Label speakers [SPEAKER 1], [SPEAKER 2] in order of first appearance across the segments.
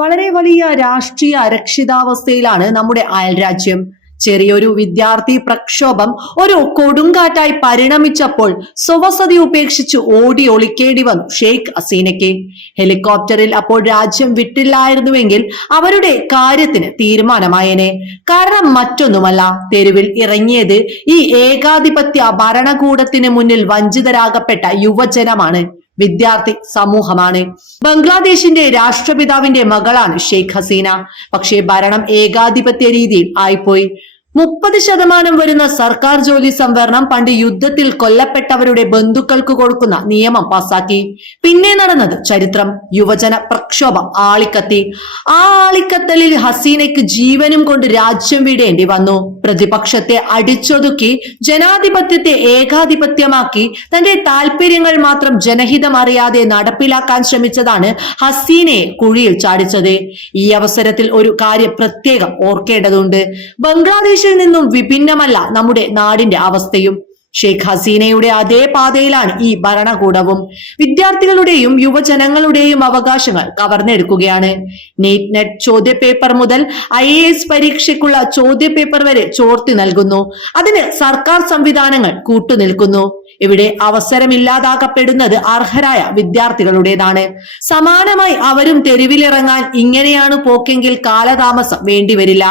[SPEAKER 1] വളരെ വലിയ രാഷ്ട്രീയ അരക്ഷിതാവസ്ഥയിലാണ് നമ്മുടെ അയൽരാജ്യം ചെറിയൊരു വിദ്യാർത്ഥി പ്രക്ഷോഭം ഒരു കൊടുങ്കാറ്റായി പരിണമിച്ചപ്പോൾ സ്വവസതി ഉപേക്ഷിച്ച് ഓടി ഒളിക്കേണ്ടി വന്നു ഷെയ്ഖ് ഹസീനയ്ക്ക്. ഹെലികോപ്റ്ററിൽ അപ്പോൾ രാജ്യം വിട്ടില്ലായിരുന്നുവെങ്കിൽ അവരുടെ കാര്യത്തിന് തീരുമാനമായേനെ. കാരണം മറ്റൊന്നുമല്ല തെരുവിൽ ഇറങ്ങിയത് ഈ ഏകാധിപത്യ ഭരണകൂടത്തിന് മുന്നിൽ വഞ്ചിതരാകപ്പെട്ട യുവജനമാണ്. വിദ്യാർത്ഥി സമൂഹമാണ്. ബംഗ്ലാദേശിന്റെ രാഷ്ട്രപിതാവിന്റെ മകളാണ് ഷെയ്ഖ് ഹസീന. പക്ഷേ ഭരണം ഏകാധിപത്യ രീതിയിൽ ആയിപ്പോയി. മുപ്പത് ശതമാനം വരുന്ന സർക്കാർ ജോലി സംവരണം പണ്ട് യുദ്ധത്തിൽ കൊല്ലപ്പെട്ടവരുടെ ബന്ധുക്കൾക്ക് കൊടുക്കുന്ന നിയമം പാസാക്കി. പിന്നെ നടന്നത് ചരിത്രം യുവജന പ്രക്ഷോഭം ആളിക്കത്തി. ആ ആളിക്കത്തലിൽ ഹസീനയ്ക്ക് ജീവനും കൊണ്ട് രാജ്യം വിടേണ്ടി വന്നു. പ്രതിപക്ഷത്തെ അടിച്ചൊതുക്കി ജനാധിപത്യത്തെ ഏകാധിപത്യമാക്കി തന്റെ താല്പര്യങ്ങൾ മാത്രം ജനഹിതം അറിയാതെ നടപ്പിലാക്കാൻ ശ്രമിച്ചതാണ് ഹസീനയെ കുഴിയിൽ ചാടിച്ചത്. ഈ അവസരത്തിൽ ഒരു കാര്യം പ്രത്യേകം ഓർക്കേണ്ടതുണ്ട്. ബംഗ്ലാദേശിൽ നിന്നും വിഭിന്നമല്ല നമ്മുടെ നാടിന്റെ അവസ്ഥയും. ഷെയ്ഖ് ഹസീനയുടെ അതേ പാതയിലാണ് ഈ ഭരണകൂടവും. വിദ്യാർത്ഥികളുടെയും യുവജനങ്ങളുടെയും അവകാശങ്ങൾ കവർന്നെടുക്കുകയാണ്. നീറ്റ് നെറ്റ് ചോദ്യപേപ്പർ മുതൽ ഐ എ എസ് പരീക്ഷയ്ക്കുള്ള ചോദ്യപേപ്പർ വരെ ചോർത്തി നൽകുന്നു. അതിന് സർക്കാർ സംവിധാനങ്ങൾ കൂട്ടുനിൽക്കുന്നു. ഇവിടെ അവസരമില്ലാതാക്കപ്പെടുന്നത് അർഹരായ വിദ്യാർത്ഥികളുടേതാണ്. സമാനമായി അവരും തെരുവിലിറങ്ങാൻ ഇങ്ങനെയാണ് പോക്കെങ്കിൽ കാലതാമസം വേണ്ടിവരില്ല.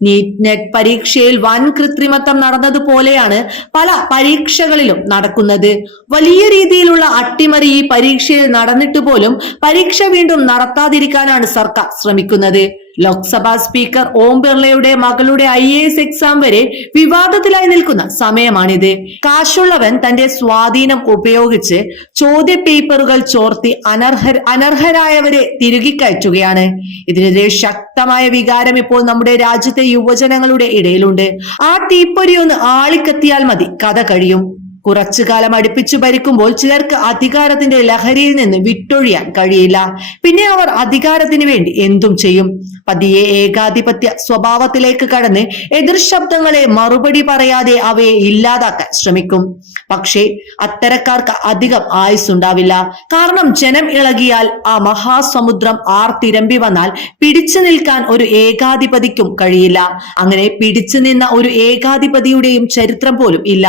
[SPEAKER 1] നീറ്റ് നെറ്റ് പരീക്ഷയിൽ വൻ കൃത്രിമത്വം നടന്നതുപോലെയാണ് പല പരീക്ഷകളിലും നടക്കുന്നത്. വലിയ രീതിയിലുള്ള അട്ടിമറി ഈ പരീക്ഷയിൽ നടന്നിട്ട് പോലും പരീക്ഷ വീണ്ടും നടത്താതിരിക്കാനാണ് സർക്കാർ ശ്രമിക്കുന്നത്. ലോക്സഭാ സ്പീക്കർ ഓം ബിർളയുടെ മകളുടെ ഐ എ എസ് എക്സാം വരെ വിവാദത്തിലായി നിൽക്കുന്ന സമയമാണിത്. കാശുള്ളവൻ തന്റെ സ്വാധീനം ഉപയോഗിച്ച് ചോദ്യ പേപ്പറുകൾ ചോർത്തി അനർഹ അനർഹരായവരെ തിരുകി കയറ്റുകയാണ്. ഇതിനെതിരെ ശക്തമായ വികാരം ഇപ്പോൾ നമ്മുടെ രാജ്യത്തെ യുവജനങ്ങളുടെ ഇടയിലുണ്ട്. ആ തീപ്പൊരി ഒന്ന് ആളിക്കത്തിയാൽ മതി. കഥ കഴിയും. കുറച്ചു കാലം അടുപ്പിച്ചു ഭരിക്കുമ്പോൾ ചിലർക്ക് അധികാരത്തിന്റെ ലഹരിയിൽ നിന്ന് വിട്ടൊഴിയാൻ കഴിയില്ല. പിന്നെ അവർ അധികാരത്തിന് വേണ്ടി എന്തും ചെയ്യും. പതിയെ ഏകാധിപത്യ സ്വഭാവത്തിലേക്ക് കടന്ന് എതിർ ശബ്ദങ്ങളെ മറുപടി പറയാതെ അവയെ ഇല്ലാതാക്കാൻ ശ്രമിക്കും. പക്ഷേ അത്തരക്കാർക്ക് അധികം ആയുസ്സുണ്ടാവില്ല. കാരണം ജനം ഇളകിയാൽ ആ മഹാസമുദ്രം ആർത്തിരമ്പി വന്നാൽ പിടിച്ചു നിൽക്കാൻ ഒരു ഏകാധിപതിക്കും കഴിയില്ല. അങ്ങനെ പിടിച്ചു നിന്ന ഒരു ഏകാധിപതിയുടെയും ചരിത്രം പോലും ഇല്ല.